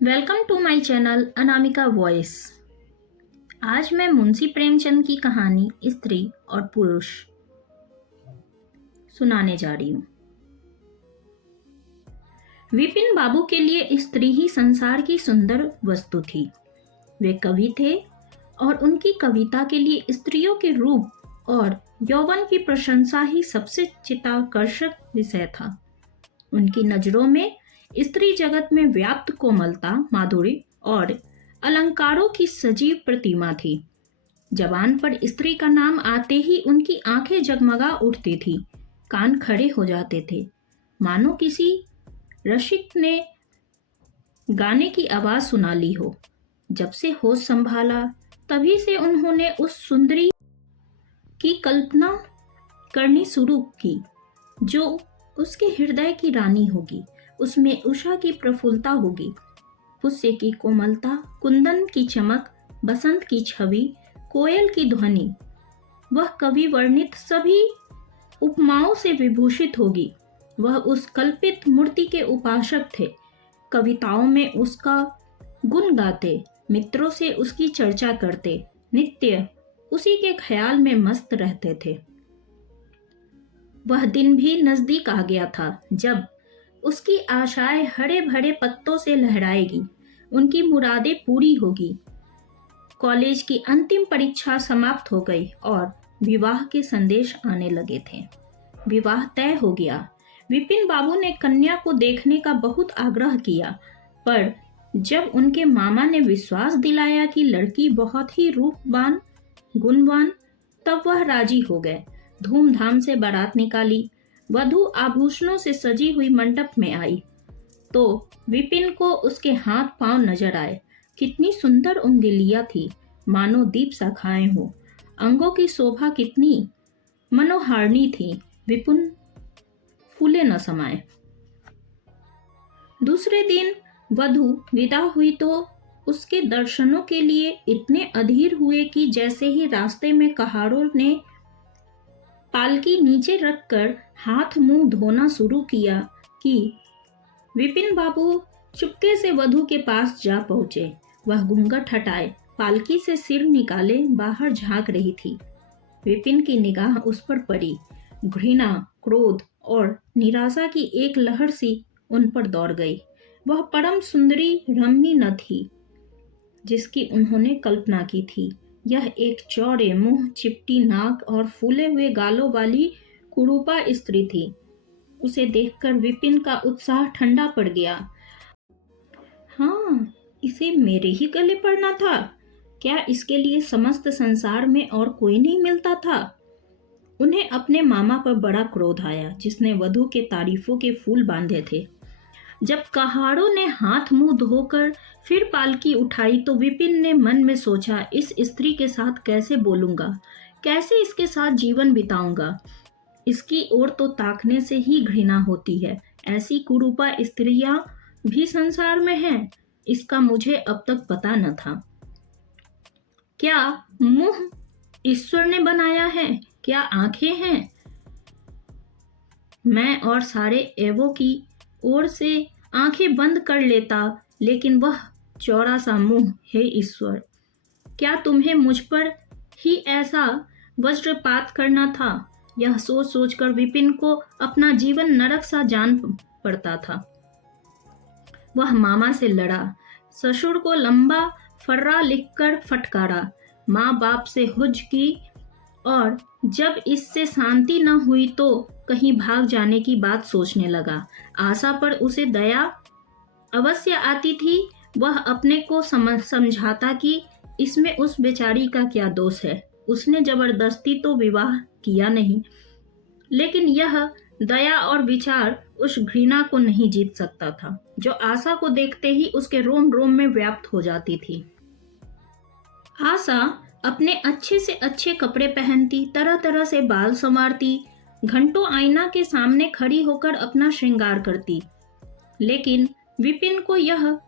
Welcome to my channel Anamika voice. आज मैं मुंशी प्रेमचंद की कहानी स्त्री और पुरुष सुनाने जा रही हूँ। विपिन बाबू के लिए स्त्री ही संसार की सुंदर वस्तु थी। वे कवि थे और उनकी कविता के लिए स्त्रियों के रूप और यौवन की प्रशंसा ही सबसे चित्ताकर्षक विषय था। उनकी नजरों में स्त्री जगत में व्याप्त कोमलता, माधुर्य और अलंकारों की सजीव प्रतिमा थी। जबान पर स्त्री का नाम आते ही उनकी आंखें जगमगा उठती थी, कान खड़े हो जाते थे, मानो किसी रसिक ने गाने की आवाज सुना ली हो। जब से होश संभाला तभी से उन्होंने उस सुंदरी की कल्पना करनी शुरू की जो उसके हृदय की रानी होगी। उसमें उषा की प्रफुल्लता होगी, पुष्य की कोमलता, कुंदन की चमक, बसंत की छवि, कोयल की ध्वनि। वह कवि वर्णित सभी उपमाओं से विभूषित होगी। वह उस कल्पित मूर्ति के उपासक थे। कविताओं में उसका गुण गाते, मित्रों से उसकी चर्चा करते, नित्य उसी के ख्याल में मस्त रहते थे। वह दिन भी नजदीक आ गया था जब उसकी आशाएं हरे भरे पत्तों से लहराएगी, उनकी मुरादें पूरी होगी। कॉलेज की अंतिम परीक्षा समाप्त हो गई और विवाह के संदेश आने लगे थे। विवाह तय हो गया। विपिन बाबू ने कन्या को देखने का बहुत आग्रह किया, पर जब उनके मामा ने विश्वास दिलाया कि लड़की बहुत ही रूपवान, गुणवान, तब वह राजी हो गए। धूमधाम से बारात निकाली। वधू आभूषणों से सजी हुई मंडप में आई तो विपिन को उसके हाथ पांव नजर आए। कितनी सुंदर उंगलियां थी, मानो दीप शाखाएं हो। अंगों की शोभा कितनी मनोहारिणी थी, विपिन फूले न समाये। दूसरे दिन वधू विदा हुई तो उसके दर्शनों के लिए इतने अधीर हुए कि जैसे ही रास्ते में कहाड़ों ने पालकी नीचे रखकर हाथ मुंह धोना शुरू किया कि विपिन बाबू चुपके से वधू के पास जा पहुंचे। वह घूंघट हटाए, पालकी से सिर निकाले बाहर झांक रही थी। विपिन की निगाह उस पर पड़ी। घृणा, क्रोध और निराशा की एक लहर सी उन पर दौड़ गई। वह परम सुंदरी रमणी न थी जिसकी उन्होंने कल्पना की थी। यह एक चौड़े मुंह, चिपटी नाक और फूले हुए गालों वाली कुरूपा स्त्री थी। उसे देखकर विपिन का उत्साह ठंडा पड़ गया। हाँ, इसे मेरे ही गले पड़ना था। क्या इसके लिए समस्त संसार में और कोई नहीं मिलता था? उन्हें अपने मामा पर बड़ा क्रोध आया जिसने वधू के तारीफों के फूल बांधे थे। जब कहाड़ों ने हाथ मुंह धोकर फिर पालकी उठाई तो विपिन ने मन में सोचा, इस स्त्री के साथ कैसे बोलूंगा, कैसे इसके साथ जीवन बिताऊंगा। इसकी ओर तो ताकने से ही घृणा होती है। ऐसी कुरूपा स्त्रियां भी संसार में हैं, इसका मुझे अब तक पता न था। क्या मुंह ईश्वर ने बनाया है? क्या आंखें हैं? मैं और सारे एवों की ओर से आंखें बंद कर लेता, लेकिन वह चौड़ा सा मुंह, हे ईश्वर, क्या तुम्हें मुझ पर ही ऐसा वज्रपात करना था? यह सोच सोचकर विपिन को अपना जीवन नरक सा जान पड़ता था। वह मामा से लड़ा, ससुर को लंबा फर्रा लिखकर फटकारा, माँ बाप से हुज की और जब इससे शांति न हुई तो कहीं भाग जाने की बात सोचने लगा। आशा पर उसे दया अवश्य आती थी। वह अपने को समझाता कि इसमें उस बेचारी का क्या दोष है। उसने जबरदस्ती तो विवाह किया नहीं, लेकिन यह दया और विचार उस घृणा को नहीं जीत सकता था जो आशा को देखते ही उसके रोम रोम में व्याप्त हो जाती थी। आशा अपने अच्छे से अच्छे कपड़े पहनती, तरह तरह से बाल संवारती, घंटों आईना के सामने खड़ी होकर अपना श्रृंगार करती, लेकिन विपिन को यह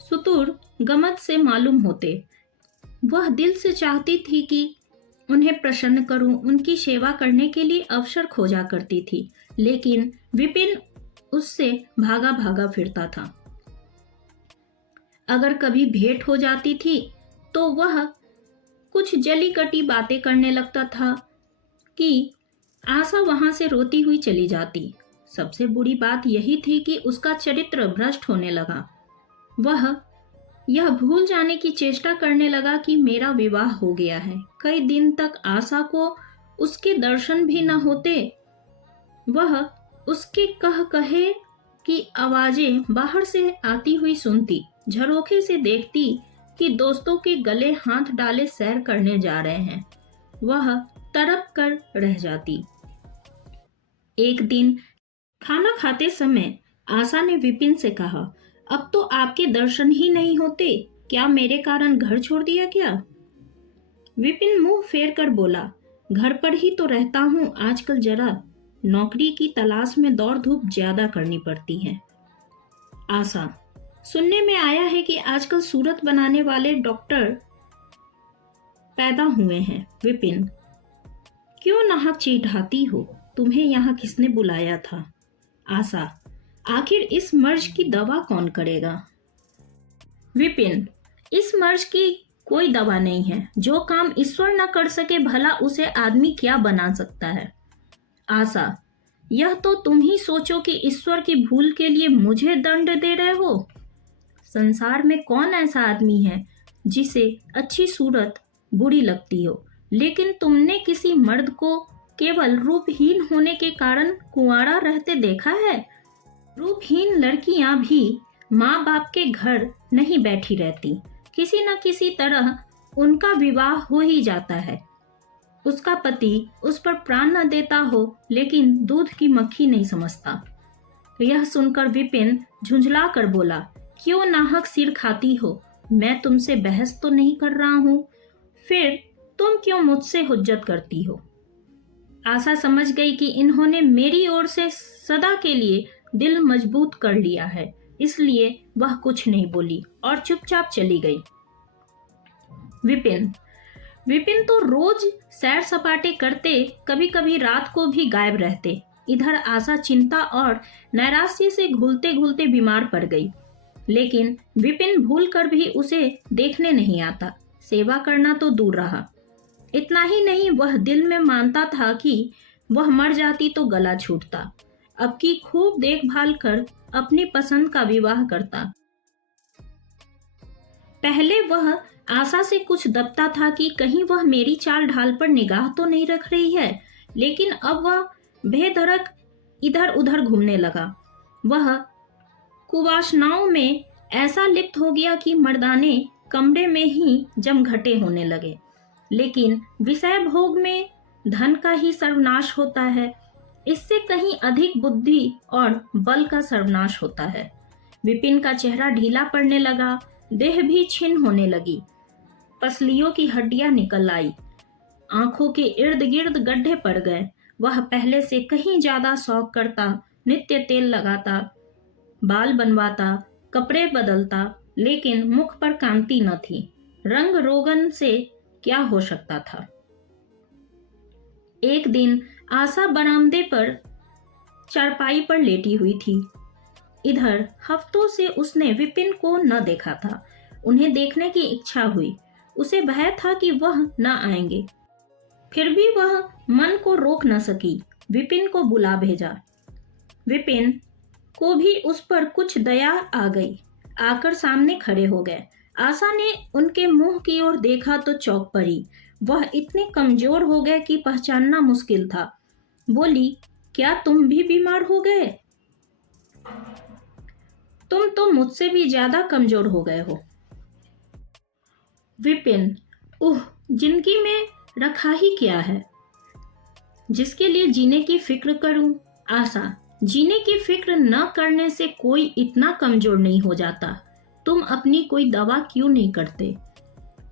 सुतुर गमत से मालूम होते। वह दिल से चाहती थी कि उन्हें प्रसन्न करूं, उनकी सेवा करने के लिए अवसर खोजा करती थी, लेकिन विपिन उससे भागा भागा फिरता था। अगर कभी भेंट हो जाती थी तो वह कुछ जली कटी बातें करने लगता था कि आशा वहां से रोती हुई चली जाती। सबसे बुरी बात यही थी कि उसका चरित्र भ्रष्ट होने लगा। वह यह भूल जाने की चेष्टा करने लगा कि मेरा विवाह हो गया है। कई दिन तक आशा को उसके दर्शन भी न होते। वह उसके कह कहे की आवाजें बाहर से आती हुई सुनती, झरोखे से देखती कि दोस्तों के गले हाथ डाले सैर करने जा रहे हैं। वह तड़प कर रह जाती। एक दिन खाना खाते समय आशा ने विपिन से कहा, अब तो आपके दर्शन ही नहीं होते, क्या मेरे कारण घर छोड़ दिया क्या? विपिन मुंह फेर कर बोला, घर पर ही तो रहता हूं, आजकल जरा नौकरी की तलाश में दौड़ धूप ज्यादा करनी पड़ती है। आशा, सुनने में आया है कि आजकल सूरत बनाने वाले डॉक्टर पैदा हुए हैं। विपिन, क्यों नाहक चीढ़ाती हो? तुम्हें यहाँ किसने बुलाया था? आशा, आखिर इस मर्ज की दवा कौन करेगा? विपिन, इस मर्ज की कोई दवा नहीं है। जो काम ईश्वर न कर सके भला उसे आदमी क्या बना सकता है? आशा, यह तो तुम ही सोचो कि ईश्वर की भूल के लिए मुझे दंड दे रहे हो। संसार में कौन ऐसा आदमी है जिसे अच्छी सूरत बुरी लगती हो, लेकिन तुमने किसी मर्द को केवल रूपहीन होने के कारण कुंवारा रहते देखा है? रूपहीन लड़कियां भी माँ बाप के घर नहीं बैठी रहती, किसी न किसी तरह उनका विवाह हो ही जाता है। उसका पति उस पर प्राण न देता हो, लेकिन दूध की मक्खी नहीं समझता। यह सुनकर विपिन झुंझला कर बोला, क्यों नाहक सिर खाती हो? मैं तुमसे बहस तो नहीं कर रहा हूं, फिर तुम क्यों मुझसे हुज्जत करती हो? आशा समझ गई कि इन्होंने मेरी ओर से सदा के लिए दिल मजबूत कर लिया है, इसलिए वह कुछ नहीं बोली और चुपचाप चली गई। विपिन तो रोज सैर सपाटे करते, कभी कभी रात को भी गायब रहते। इधर आशा चिंता और नैराश्य से घुलते घुलते बीमार पड़ गई, लेकिन विपिन भूल कर भी उसे देखने नहीं आता। सेवा करना तो दूर रहा, इतना ही नहीं वह दिल में मानता था कि वह मर जाती तो गला छूटता। अब की खूब देखभाल कर अपनी पसंद का विवाह करता। पहले वह आशा से कुछ दबता था कि कहीं वह मेरी चाल ढाल पर निगाह तो नहीं रख रही है, लेकिन अब वह बेधड़क इधर उधर घूमने लगा। वह कुवासनाओं में ऐसा लिप्त हो गया कि मर्दाने कमरे में ही जमघटे होने लगे। लेकिन विषय भोग में धन का ही सर्वनाश होता है, इससे कहीं अधिक बुद्धि और बल का सर्वनाश होता है। विपिन का चेहरा ढीला पड़ने लगा, देह भी छिन्न होने लगी, पसलियों की हड्डियां निकल आई, आंखों के इर्द गिर्द गड्ढे पड़ गए। वह पहले से कहीं ज्यादा शौक करता, नित्य तेल लगाता, बाल बनवाता, कपड़े बदलता, लेकिन मुख पर कांति न थी। रंग रोगन से क्या हो सकता था? एक दिन आशा बरामदे पर चारपाई पर लेटी हुई थी। इधर हफ्तों से उसने विपिन को न देखा था। उन्हें देखने की इच्छा हुई। उसे भय था कि वह न आएंगे, फिर भी वह मन को रोक न सकी। विपिन को बुला भेजा। विपिन को भी उस पर कुछ दया आ गई, आकर सामने खड़े हो गए। आशा ने उनके मुंह की ओर देखा तो चौंक पड़ी। वह इतने कमजोर हो गए कि पहचानना मुश्किल था। बोली, क्या तुम भी बीमार हो गए? तुम तो मुझसे भी ज्यादा कमजोर हो गए हो। विपिन, जिंदगी में रखा ही क्या है जिसके लिए जीने की फिक्र करूं? आशा, जीने की फिक्र न करने से कोई इतना कमजोर नहीं हो जाता। तुम अपनी कोई दवा क्यों नहीं करते?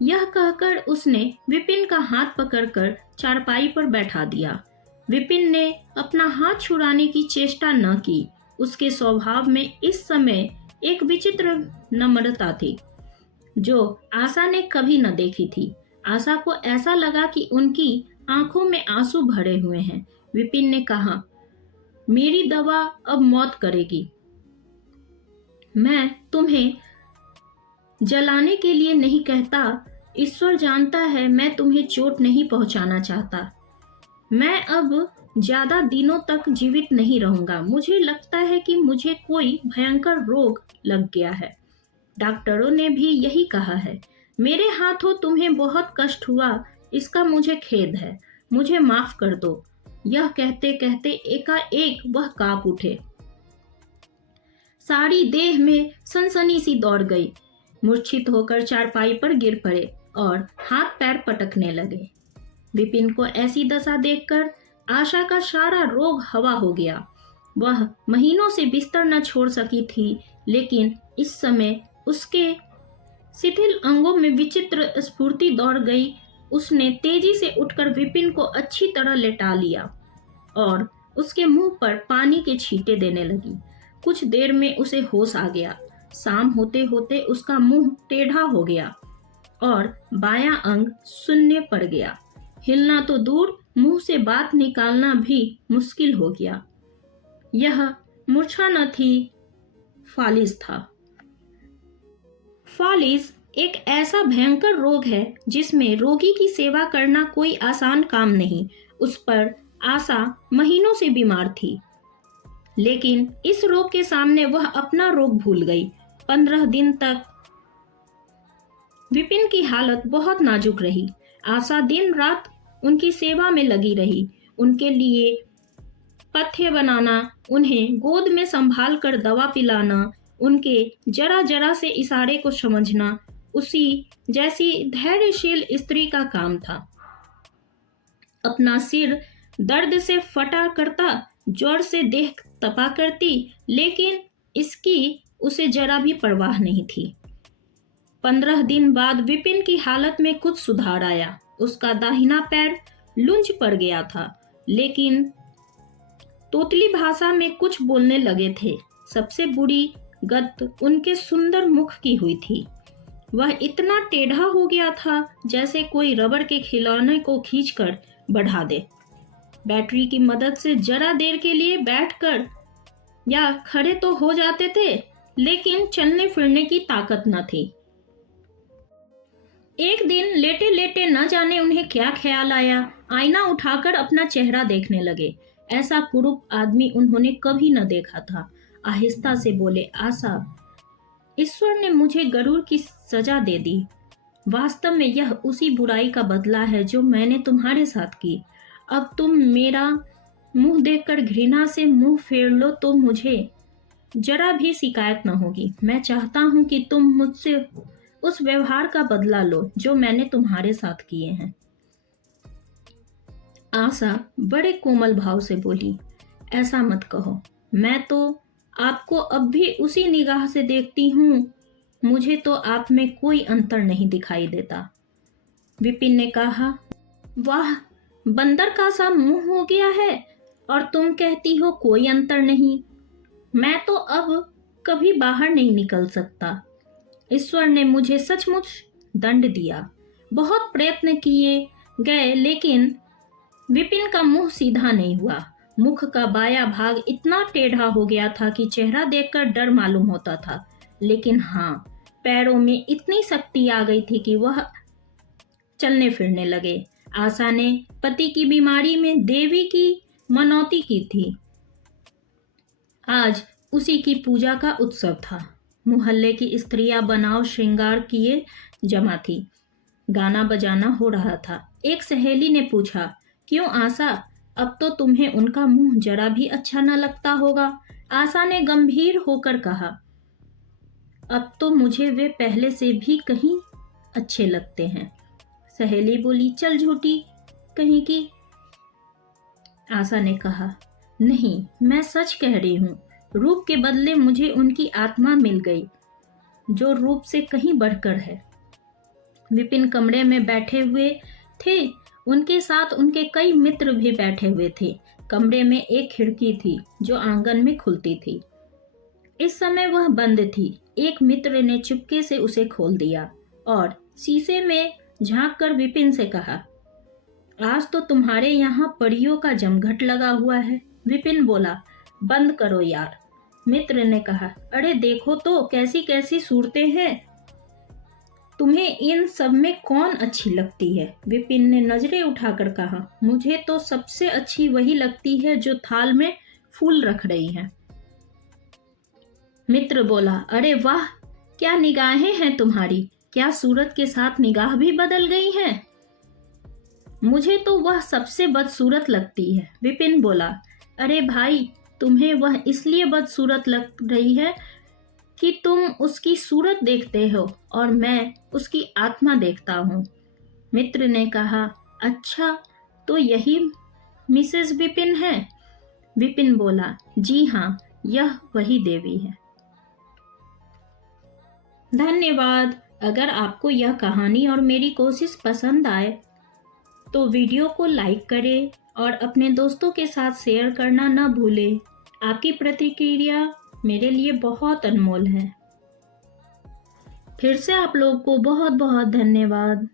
यह कहकर उसने विपिन का हाथ पकड़कर चारपाई पर बैठा दिया। विपिन ने अपना हाथ छुड़ाने की चेष्टा न की। उसके स्वभाव में इस समय एक विचित्र नम्रता थी जो आशा ने कभी न देखी थी। आशा को ऐसा लगा कि उनकी आंखों में आंसू भरे हुए हैं। विपिन ने कहा, मेरी दवा अब मौत करेगी। मैं तुम्हें जलाने के लिए नहीं कहता। ईश्वर जानता है मैं तुम्हें चोट नहीं पहुंचाना चाहता। मैं अब ज्यादा दिनों तक जीवित नहीं रहूंगा। मुझे लगता है कि मुझे कोई भयंकर रोग लग गया है। डॉक्टरों ने भी यही कहा है। मेरे हाथों तुम्हें बहुत कष्ट हुआ, इसका मुझे खेद है। मुझे माफ कर दो। यह कहते कहते एकाएक वह कांप उठे। सारी देह में सनसनी सी दौड़ गई। मूर्छित होकर चारपाई पर गिर पड़े और हाथ पैर पटकने लगे। विपिन को ऐसी दशा देखकर आशा का सारा रोग हवा हो गया। वह महीनों से बिस्तर न छोड़ सकी थी, लेकिन इस समय उसके शिथिल अंगों में विचित्र स्फूर्ति दौड़ गई। उसने तेजी से उठकर विपिन को अच्छी तरह लेटा लिया और उसके मुंह पर पानी के छींटे देने लगी। कुछ देर में उसे होश आ गया। शाम होते होते उसका मुंह टेढ़ा हो गया और बायां अंग शून्य पड़ गया। हिलना तो दूर, मुंह से बात निकालना भी मुश्किल हो गया। यह मूर्छा न थी, फालिज था। फालिज एक ऐसा भयंकर रोग है जिसमें रोगी की सेवा करना कोई आसान काम नहीं। उस पर आशा महीनों से बीमार थी, लेकिन इस रोग के सामने वह अपना रोग भूल गई। 15 दिन तक विपिन की हालत बहुत नाजुक रही। आशा दिन रात उनकी सेवा में लगी रही। उनके लिए पथ्य बनाना, उन्हें गोद में संभाल कर दवा पिलाना, उनके जरा जरा से इशारे को समझना उसी जैसी धैर्यशील स्त्री का काम था। अपना सिर दर्द से फटा करता, जोर से देह तपा करती, लेकिन इसकी उसे जरा भी परवाह नहीं थी। 15 दिन बाद विपिन की हालत में कुछ सुधार आया। उसका दाहिना पैर लूंज पड़ गया था, लेकिन तोतली भाषा में कुछ बोलने लगे थे। सबसे बुरी गत उनके सुंदर मुख की हुई थी। वह इतना टेढ़ा हो गया था जैसे कोई रबड़ के खिलौने को खींचकर बढ़ा दे। बैटरी की मदद से जरा देर के लिए बैठकर या खड़े तो हो जाते थे, लेकिन चलने फिरने की ताकत न थी। एक दिन लेटे लेटे न जाने उन्हें क्या ख्याल आया, आईना उठाकर अपना चेहरा देखने लगे। ऐसा कुरूप आदमी उन्होंने कभी न देखा था। आहिस्ता से बोले, आशा, ईश्वर ने मुझे गरुड़ की सजा दे दी। वास्तव में यह उसी बुराई का बदला है जो मैंने तुम्हारे साथ की। अब तुम मेरा मुंह देखकर घृणा से मुंह फेर लो तो मुझे जरा भी शिकायत न होगी। मैं चाहता हूं कि तुम मुझसे उस व्यवहार का बदला लो जो मैंने तुम्हारे साथ किए हैं। आशा बड़े कोमल भाव से बोली, ऐसा मत कहो। मैं तो आपको अब भी उसी निगाह से देखती हूँ। मुझे तो आप में कोई अंतर नहीं दिखाई देता। विपिन ने कहा, वाह, बंदर का सा मुंह हो गया है और तुम कहती हो कोई अंतर नहीं। मैं तो अब कभी बाहर नहीं निकल सकता। ईश्वर ने मुझे सचमुच दंड दिया। बहुत प्रयत्न किए गए, लेकिन विपिन का मुंह सीधा नहीं हुआ। मुख का बाया भाग इतना टेढ़ा हो गया था कि चेहरा देखकर डर मालूम होता था, लेकिन हाँ, पैरों में इतनी शक्ति आ गई थी कि वह चलने फिरने लगे। आशा ने पति की बीमारी में देवी की मनौती की थी। आज उसी की पूजा का उत्सव था। मुहल्ले की स्त्रियां बनाव श्रृंगार किए जमा थी। गाना बजाना हो रहा था। एक सहेली ने पूछा, क्यों आशा, अब तो तुम्हें उनका मुंह जरा भी अच्छा न लगता होगा। आशा ने गंभीर होकर कहा, अब तो मुझे वे पहले से भी कहीं अच्छे लगते हैं। सहेली बोली, चल झूठी कहीं की। आशा ने कहा, नहीं, मैं सच कह रही हूँ। रूप के बदले मुझे उनकी आत्मा मिल गई, जो रूप से कहीं बढ़कर है। विपिन कमरे में बैठे हुए थे। उनके साथ उनके कई मित्र भी बैठे हुए थे। कमरे में एक खिड़की थी जो आंगन में खुलती थी। इस समय वह बंद थी। एक मित्र ने चुपके से उसे खोल दिया और शीशे में झांककर विपिन से कहा, आज तो तुम्हारे यहाँ परियों का जमघट लगा हुआ है। विपिन बोला, बंद करो यार। मित्र ने कहा, अरे देखो तो कैसी कैसी सूरतें हैं। तुम्हें इन सब में कौन अच्छी लगती है? विपिन ने नजरें उठाकर कहा। मुझे तो सबसे अच्छी वही लगती है जो थाल में फूल रख रही है। मित्र बोला, अरे वाह, क्या निगाहें हैं तुम्हारी! क्या सूरत के साथ निगाह भी बदल गई है? मुझे तो वह सबसे बदसूरत लगती है। विपिन बोला, अरे भाई, तुम्हें वह इसलिए बदसूरत लग रही है कि तुम उसकी सूरत देखते हो और मैं उसकी आत्मा देखता हूँ। मित्र ने कहा, अच्छा, तो यही मिसेस विपिन है? विपिन बोला, जी हाँ, यह वही देवी है। धन्यवाद। अगर आपको यह कहानी और मेरी कोशिश पसंद आए तो वीडियो को लाइक करें और अपने दोस्तों के साथ शेयर करना न भूलें। आपकी प्रतिक्रिया मेरे लिए बहुत अनमोल है। फिर से आप लोग को बहुत बहुत धन्यवाद।